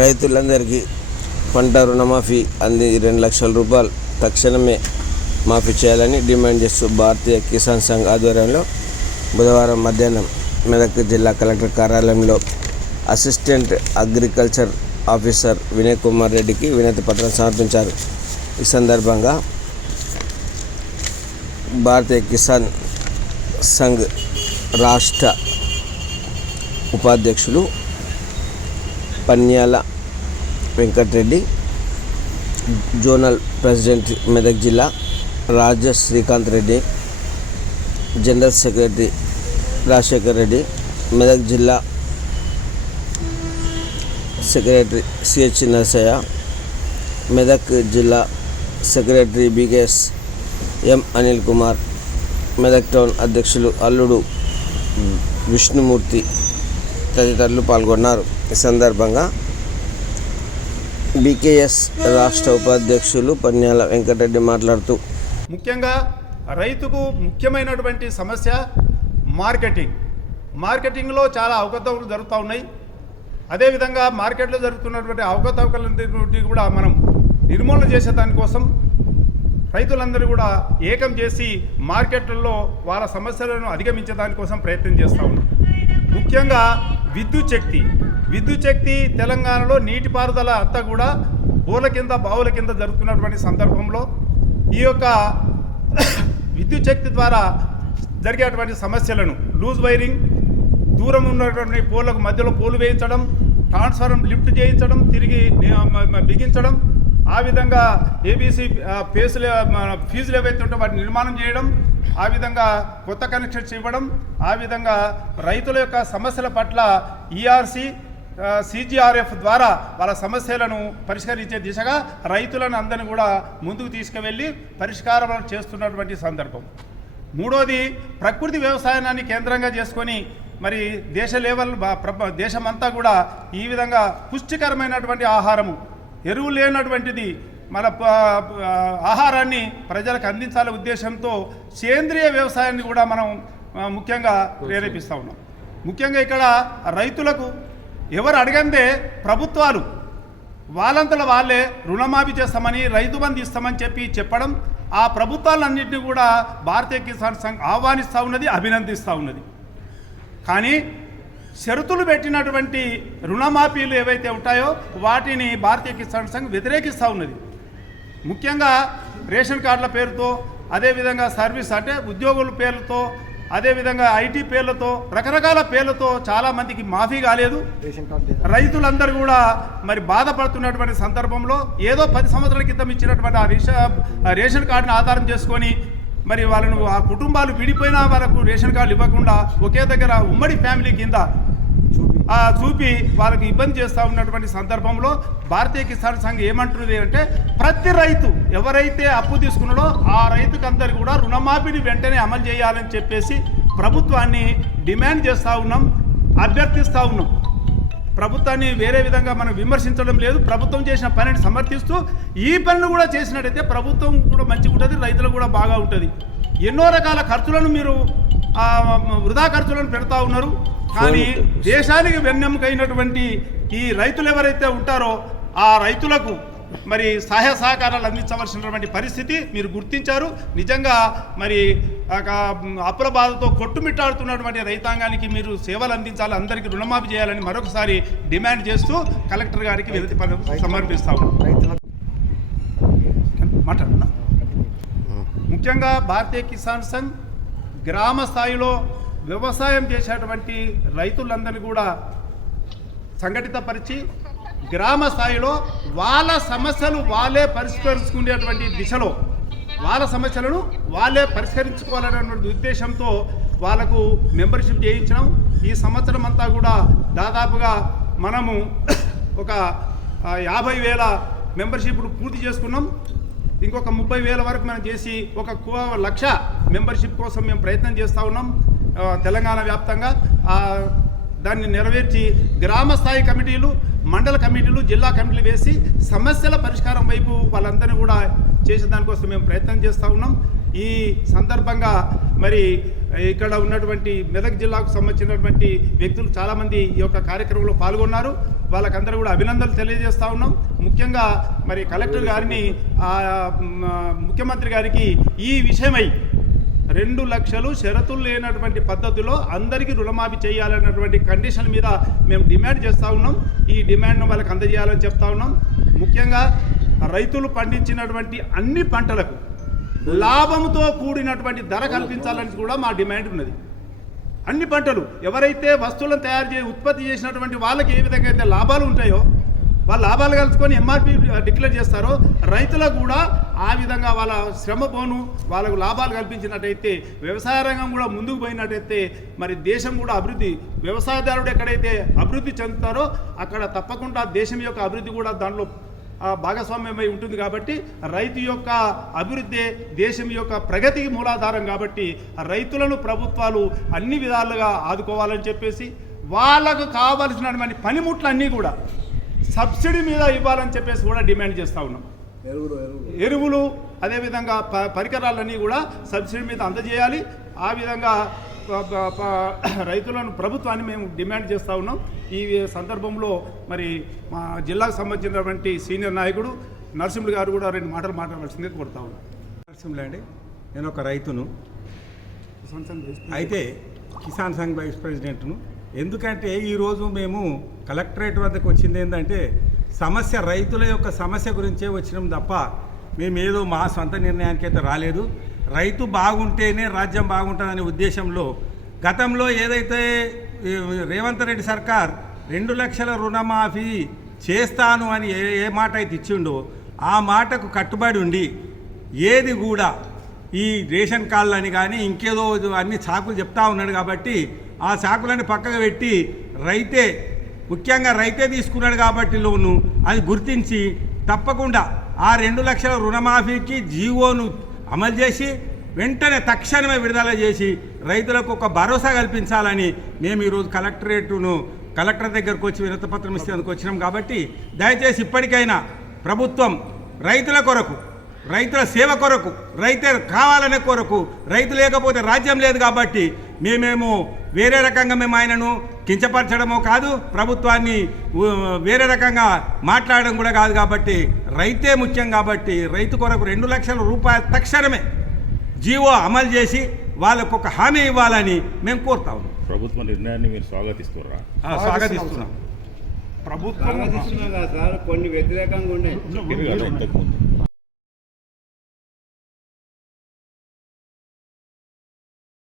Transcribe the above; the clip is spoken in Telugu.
రైతులందరికీ పంట రుణమాఫీ అంది. రెండు లక్షల రూపాయలు తక్షణమే మాఫీ చేయాలని డిమాండ్ చేస్తూ భారతీయ కిసాన్ సంఘ్ ఆధ్వర్యంలో బుధవారం మధ్యాహ్నం మెదక్ జిల్లా కలెక్టర్ కార్యాలయంలో assistant agriculture officer Vinay Kumar రెడ్డికి వినతి పత్రం సమర్పించారు. ఈ సందర్భంగా భారతీయ కిసాన్ సంఘ్ రాష్ట్ర ఉపాధ్యక్షులు పన్యాల వెంకటరెడ్డి జోనల్ ప్రెసిడెంట్ మెదక్ జిల్లా రాజ శ్రీకాంత్ రెడ్డి జనరల్ సెక్రటరీ రాజశేఖర్ రెడ్డి మెదక్ జిల్లా సెక్రటరీ సిహెచ్ నరసయ్య మెదక్ జిల్లా secretary BKS M Anil Kumar Medak town అధ్యక్షులు అల్లుడు విష్ణుమూర్తి తదితరులు పాల్గొన్నారు. ఈ సందర్భంగా బీకేఎస్ రాష్ట్ర ఉపాధ్యక్షులు పన్యాల వెంకటరెడ్డి మాట్లాడుతూ ముఖ్యంగా రైతుకు ముఖ్యమైనటువంటి సమస్య మార్కెటింగ్. మార్కెటింగ్లో చాలా అవకతవకలు జరుగుతూ ఉన్నాయి. అదేవిధంగా మార్కెట్లో జరుగుతున్నటువంటి అవకతవకలన్నింటినీ కూడా మనం నిర్మూలన చేసే దానికోసం రైతులందరూ కూడా ఏకం చేసి మార్కెట్లలో వాళ్ళ సమస్యలను అధిగమించే దానికోసం ప్రయత్నం చేస్తూ ఉన్నాం. ముఖ్యంగా విద్యుత్ శక్తి. విద్యుత్ శక్తి తెలంగాణలో నీటిపారుదల అంతా కూడా పూల కింద బావుల కింద జరుగుతున్నటువంటి సందర్భంలో ఈ యొక్క విద్యుత్ శక్తి ద్వారా జరిగేటువంటి సమస్యలను లూజ్ వైరింగ్ దూరం ఉన్నటువంటి పోలకు మధ్యలో పోలు వేయించడం ట్రాన్స్ఫారం లిఫ్ట్ చేయించడం తిరిగి బిగించడం ఆ విధంగా ఏబీసీ ఫేసులు ఫీజులు ఏవైతే ఉంటే వాటిని నిర్మాణం చేయడం ఆ విధంగా కొత్త కనెక్షన్స్ ఇవ్వడం ఆ విధంగా రైతుల యొక్క సమస్యల పట్ల ఈఆర్సీ సిజిఆర్ఎఫ్ ద్వారా వాళ్ళ సమస్యలను పరిష్కరించే దిశగా రైతులను అందరిని కూడా ముందుకు తీసుకువెళ్ళి పరిష్కారం చేస్తున్నటువంటి సందర్భం. మూడోది ప్రకృతి వ్యవసాయాన్ని కేంద్రంగా చేసుకొని మరి దేశ లెవెల్ దేశమంతా కూడా ఈ విధంగా పుష్టికరమైనటువంటి ఆహారము ఎరువు లేనటువంటిది మన ఆహారాన్ని ప్రజలకు అందించాలనే ఉద్దేశంతో సేంద్రియ వ్యవసాయాన్ని కూడా మనం ముఖ్యంగా ప్రేరేపిస్తూ ఉన్నాం. ముఖ్యంగా ఇక్కడ రైతులకు ఎవరు అడగందే ప్రభుత్వాలు? వాళ్ళంతల వాళ్ళే రుణమాఫీ చేస్తామని రైతు బంధు ఇస్తామని చెప్పి చెప్పడం ఆ ప్రభుత్వాలన్నింటినీ కూడా భారతీయ కిసాన్ సంఘ్ ఆహ్వానిస్తూ ఉన్నది అభినందిస్తూ ఉన్నది. కానీ షరతులు పెట్టినటువంటి రుణమాఫీలు ఏవైతే ఉంటాయో వాటిని భారతీయ కిసాన్ సంఘ్ వ్యతిరేకిస్తూ ఉన్నది. ముఖ్యంగా రేషన్ కార్డుల పేరుతో అదేవిధంగా సర్వీస్ అంటే ఉద్యోగుల పేర్లతో అదేవిధంగా ఐటీ పేర్లతో రకరకాల పేర్లతో చాలామందికి మాఫీ కాలేదు. రైతులందరూ కూడా మరి బాధపడుతున్నటువంటి సందర్భంలో ఏదో పది సంవత్సరాల క్రితం ఇచ్చినటువంటి ఆ రేషన్ కార్డును ఆధారం చేసుకొని మరి వాళ్ళను ఆ కుటుంబాలు విడిపోయినా వాళ్ళకు రేషన్ కార్డు ఇవ్వకుండా ఒకే దగ్గర ఉమ్మడి ఫ్యామిలీ కింద చూపి వాళ్ళకి ఇబ్బంది చేస్తూ ఉన్నటువంటి సందర్భంలో భారతీయ కిసాన్ సంఘ్ ఏమంటున్నది అంటే ప్రతి రైతు ఎవరైతే అప్పు తీసుకున్నాడో ఆ రైతుకు అందరు కూడా రుణమాఫీని వెంటనే అమలు చేయాలని చెప్పేసి ప్రభుత్వాన్ని డిమాండ్ చేస్తూ ఉన్నాం అభ్యర్థిస్తూ ఉన్నాం. ప్రభుత్వాన్ని వేరే విధంగా మనం విమర్శించడం లేదు ప్రభుత్వం చేసిన పనిని సమర్థిస్తూ ఈ పనులు కూడా చేసినట్టయితే ప్రభుత్వం కూడా మంచిగా ఉంటుంది రైతులకు కూడా బాగా ఉంటుంది. ఎన్నో రకాల ఖర్చులను మీరు వృధా ఖర్చులను పెడతా ఉన్నారు. కానీ దేశానికి వెన్నెముకైనటువంటి ఈ రైతులు ఎవరైతే ఉంటారో ఆ రైతులకు మరి సహాయ సహకారాలు అందించవలసినటువంటి పరిస్థితి మీరు గుర్తించారు. నిజంగా మరి అప్పుల బాధతో కొట్టుమిట్టాడుతున్నటువంటి రైతాంగానికి మీరు సేవలు అందించాలి అందరికీ రుణమాఫీ చేయాలని మరొకసారి డిమాండ్ చేస్తూ కలెక్టర్ గారికి వినతి పత్రం సమర్పిస్తా ఉన్నాం మాట్లాడుతున్నా ముఖ్యంగా భారతీయ కిసాన్ సంఘ్ గ్రామ స్థాయిలో వ్యవసాయం చేసేటువంటి రైతులందరినీ కూడా సంఘటితపరిచి గ్రామ స్థాయిలో వాళ్ళ సమస్యలు వాళ్ళే పరిష్కరించుకునేటువంటి దిశలో వాళ్ళ సమస్యలను వాళ్ళే పరిష్కరించుకోవాలనేటువంటి ఉద్దేశంతో వాళ్ళకు మెంబర్షిప్ చేయించడం ఈ సంవత్సరం అంతా కూడా దాదాపుగా మనము ఒక యాభై వేల మెంబర్షిప్ను పూర్తి చేసుకున్నాం. ఇంకొక ముప్పై వేల వరకు మనం చేసి ఒక కో- లక్ష మెంబర్షిప్ కోసం మేము ప్రయత్నం చేస్తూ ఉన్నాం తెలంగాణ వ్యాప్తంగా. దాన్ని నెరవేర్చి గ్రామ స్థాయి కమిటీలు మండల కమిటీలు జిల్లా కమిటీలు వేసి సమస్యల పరిష్కారం వైపు వాళ్ళందరినీ కూడా చేసే దానికోసం మేము ప్రయత్నం చేస్తూ ఉన్నాం. ఈ సందర్భంగా మరి ఇక్కడ ఉన్నటువంటి మెదక్ జిల్లాకు సంబంధించినటువంటి వ్యక్తులు చాలామంది ఈ యొక్క కార్యక్రమంలో పాల్గొన్నారు. వాళ్ళకందరూ కూడా అభినందనలు తెలియజేస్తా ఉన్నాం. ముఖ్యంగా మరి కలెక్టర్ గారిని ముఖ్యమంత్రి గారికి ఈ విషయమై రెండు లక్షలు షరతులు లేనటువంటి పద్ధతిలో అందరికీ రుణమాఫీ చేయాలన్నటువంటి కండిషన్ మీద మేము డిమాండ్ చేస్తూ ఉన్నాం. ఈ డిమాండ్ను వాళ్ళకి అందజేయాలని చెప్తా ఉన్నాం. ముఖ్యంగా రైతులు పండించినటువంటి అన్ని పంటలకు లాభంతో కూడినటువంటి ధర కల్పించాలని కూడా మా డిమాండ్ ఉన్నది. అన్ని పంటలు ఎవరైతే వస్తువులను తయారు చేసి ఉత్పత్తి చేసినటువంటి వాళ్ళకి ఏ విధంగా అయితే లాభాలు ఉంటాయో వాళ్ళు లాభాలు కలుసుకొని ఎంఆర్పి డిక్లేర్ చేస్తారో రైతులకు కూడా ఆ విధంగా వాళ్ళ శ్రమ పోను వాళ్ళకు లాభాలు కల్పించినట్టయితే వ్యవసాయ రంగం కూడా ముందుకు పోయినట్టయితే మరి దేశం కూడా అభివృద్ధి వ్యవసాయదారుడు ఎక్కడైతే అభివృద్ధి చెందుతారో అక్కడ తప్పకుండా దేశం యొక్క అభివృద్ధి కూడా దాంట్లో భాగస్వామ్యమై ఉంటుంది కాబట్టి రైతు యొక్క అభివృద్ధి దేశం యొక్క ప్రగతికి మూలాధారం కాబట్టి రైతులను ప్రభుత్వాలు అన్ని విధాలుగా ఆదుకోవాలని చెప్పేసి వాళ్ళకు కావలసినటువంటి పనిముట్లన్నీ కూడా సబ్సిడీ మీద ఇవ్వాలని చెప్పేసి కూడా డిమాండ్ చేస్తూ ఉన్నాం. ఎరువులు అదేవిధంగా ప పరికరాలన్నీ కూడా సబ్సిడీ మీద అందజేయాలి. ఆ విధంగా రైతులను ప్రభుత్వాన్ని మేము డిమాండ్ చేస్తూ ఉన్నాం. ఈ సందర్భంలో మరి మా జిల్లాకు సంబంధించినటువంటి సీనియర్ నాయకుడు నరసింహులు గారు కూడా రెండు మాటలు మాట్లాడాల్సిందే కోరుతా ఉన్నాం. నరసింహులు అండి నేను ఒక రైతును. అయితే కిసాన్ సంఘ్ వైస్ ప్రెసిడెంట్ను ఎందుకంటే ఈరోజు మేము కలెక్టరేట్ వద్దకు వచ్చింది ఏంటంటే సమస్య రైతుల యొక్క సమస్య గురించే వచ్చినాం తప్ప మేము ఏదో మా సొంత నిర్ణయానికి అయితే రాలేదు. రైతు బాగుంటేనే రాజ్యం బాగుంటుందనే ఉద్దేశంలో గతంలో ఏదైతే రేవంత్ రెడ్డి సర్కార్ రెండు లక్షల రుణమాఫీ చేస్తాను అని ఏ ఏ మాట అయితే ఇచ్చిండో ఆ మాటకు కట్టుబడి ఉండి ఏది కూడా ఈ రేషన్ కార్డులని కానీ ఇంకేదో అన్ని చాకులు చెప్తా ఉన్నాడు కాబట్టి ఆ చాకులని పక్కకు పెట్టి రైతే ముఖ్యంగా రైతే తీసుకున్నాడు కాబట్టి లోను అది గుర్తించి తప్పకుండా ఆ రెండు లక్షల రుణమాఫీకి జీవోను అమలు చేసి వెంటనే తక్షణమే విడుదల చేసి రైతులకు ఒక భరోసా కల్పించాలని మేము ఈరోజు కలెక్టరేటును కలెక్టర్ దగ్గరకు వచ్చి వినతపత్రం ఇస్తేందుకు వచ్చినాం కాబట్టి దయచేసి ఇప్పటికైనా ప్రభుత్వం రైతుల కొరకు రైతుల సేవ కొరకు రైతు కావాలనే కొరకు రైతు లేకపోతే రాజ్యం లేదు కాబట్టి మేమేమో వేరే రకంగా మేము ఆయనను కించపరచడమో కాదు ప్రభుత్వాన్ని వేరే రకంగా మాట్లాడడం కూడా కాదు కాబట్టి రైతే ముఖ్యం కాబట్టి రైతు కొరకు రెండు లక్షల రూపాయలు తక్షణమే జీవో అమలు చేసి వాళ్ళకు ఒక హామీ ఇవ్వాలని మేము కోరుతా ఉన్నాం. ప్రభుత్వ నిర్ణయాన్ని మీరు స్వాగతిస్తున్నారా ఆ, స్వాగతిస్తున్నాం. ప్రభుత్వం కొన్ని వ్యతిరేకంగా ఉన్నాయి.